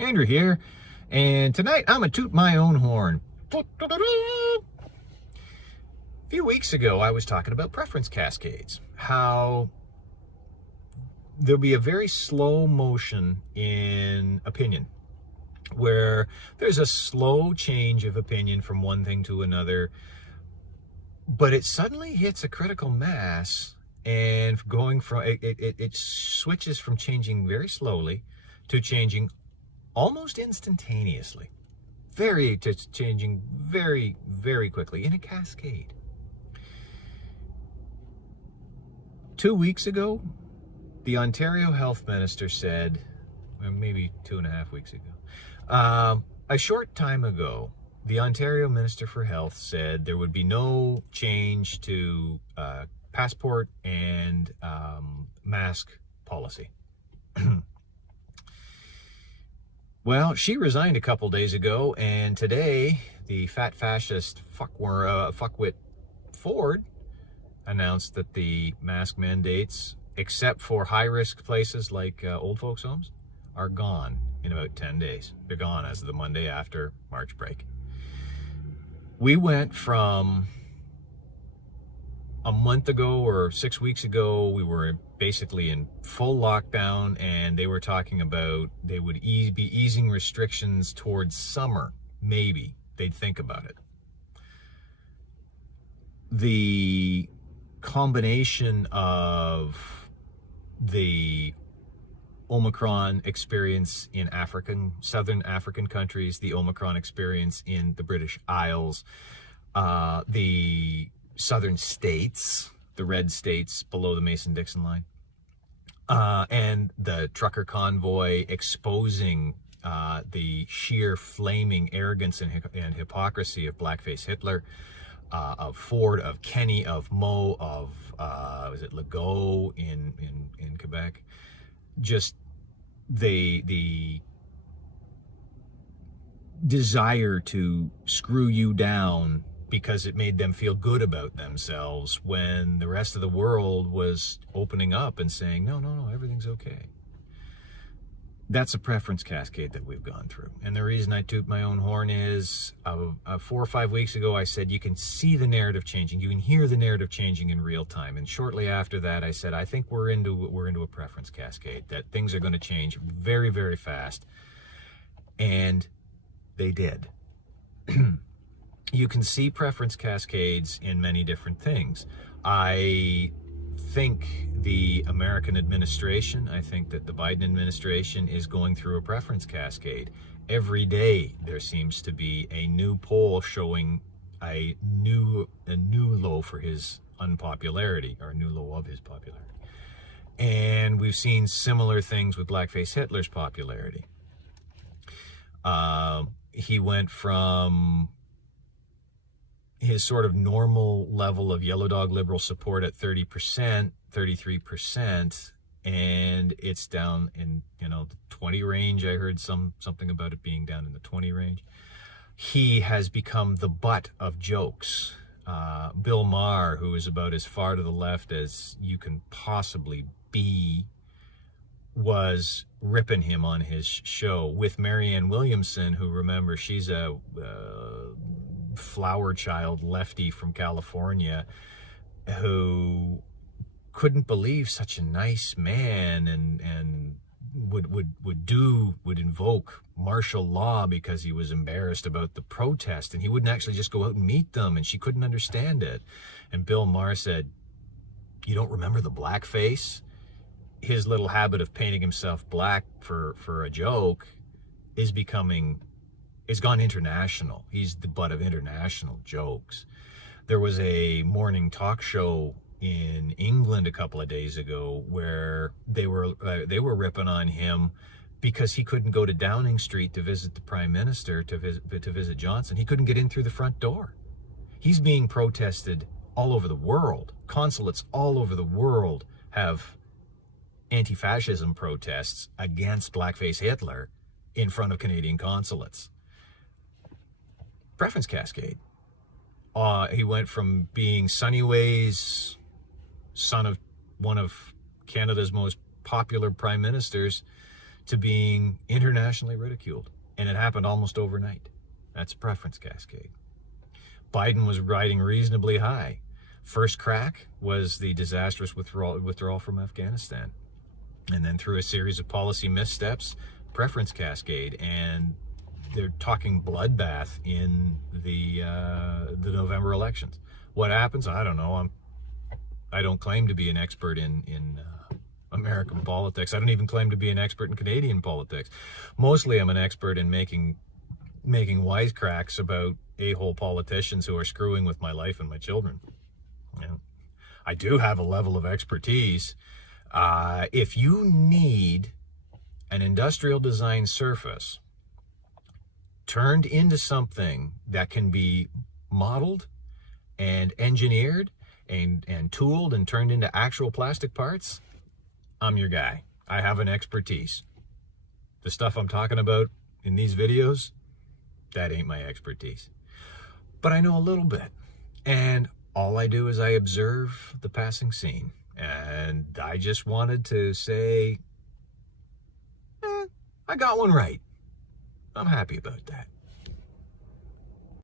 Andrew here, and tonight I'm gonna toot my own horn. A few weeks ago, I was talking about preference cascades, how there'll be a very slow motion in opinion, where there's a slow change of opinion from one thing to another, but it suddenly hits a critical mass, and going from it switches from changing very slowly to changing almost instantaneously, changing very, very quickly in a cascade. 2 weeks ago, the Ontario Health Minister said, or maybe 2.5 weeks ago, a short time ago, the Ontario Minister for Health said there would be no change to passport and mask policy. Well, she resigned a couple days ago, and today the fat fascist fuckwit Ford announced that the mask mandates, except for high-risk places like old folks' homes, are gone in about 10 days. They're gone as of the Monday after March break. We went from a month ago or 6 weeks ago, we were basically in full lockdown, and they were talking about they would be easing restrictions towards summer. Maybe they'd think about it. The combination of the Omicron experience in southern African countries, the Omicron experience in the British Isles, the southern states, the red states below the Mason-Dixon line, and the trucker convoy exposing the sheer flaming arrogance and hypocrisy of Blackface Hitler, of Ford, of Kenny, of Mo, of was it Legault in Quebec. Just the desire to screw you down because it made them feel good about themselves when the rest of the world was opening up and saying, no, everything's okay. That's a preference cascade that we've gone through. And the reason I toot my own horn is 4 or 5 weeks ago, I said, you can see the narrative changing. You can hear the narrative changing in real time. And shortly after that, I said, I think we're into a preference cascade, that things are going to change very, very fast. And they did. You can see preference cascades in many different things. I think the American administration, I think that the Biden administration is going through a preference cascade. Every day there seems to be a new poll showing a new low for his unpopularity, or a new low of his popularity. And we've seen similar things with Blackface Hitler's popularity. He went from his sort of normal level of yellow dog liberal support at 30%, 33%, and it's down in, the 20 range. I heard something about it being down in the 20 range. He has become the butt of jokes. Bill Maher, who is about as far to the left as you can possibly be, was ripping him on his show with Marianne Williamson, who, remember, she's a flower child lefty from California who couldn't believe such a nice man and would invoke martial law because he was embarrassed about the protest, and he wouldn't actually just go out and meet them, and she couldn't understand it. And Bill Maher said, you don't remember the blackface? His little habit of painting himself black for a joke is gone international. He's the butt of international jokes. There was a morning talk show in England a couple of days ago where they were ripping on him because he couldn't go to Downing Street to visit the Prime Minister, to visit Johnson. He couldn't get in through the front door. He's being protested all over the world. Consulates all over the world have anti-fascism protests against Blackface Hitler in front of Canadian consulates. Preference cascade. He went from being Sunny Way's son of one of Canada's most popular prime ministers to being internationally ridiculed. And it happened almost overnight. That's a preference cascade. Biden was riding reasonably high. First crack was the disastrous withdrawal from Afghanistan. And then through a series of policy missteps, preference cascade. And they're talking bloodbath in the November elections. What happens? I don't know. I don't claim to be an expert in American politics. I don't even claim to be an expert in Canadian politics. Mostly I'm an expert in making wisecracks about a-hole politicians who are screwing with my life and my children. You know, I do have a level of expertise. If you need an industrial design surface turned into something that can be modeled and engineered and tooled and turned into actual plastic parts, I'm your guy. I have an expertise. The stuff I'm talking about in these videos, that ain't my expertise. But I know a little bit. And all I do is I observe the passing scene. And I just wanted to say, I got one right. I'm happy about that.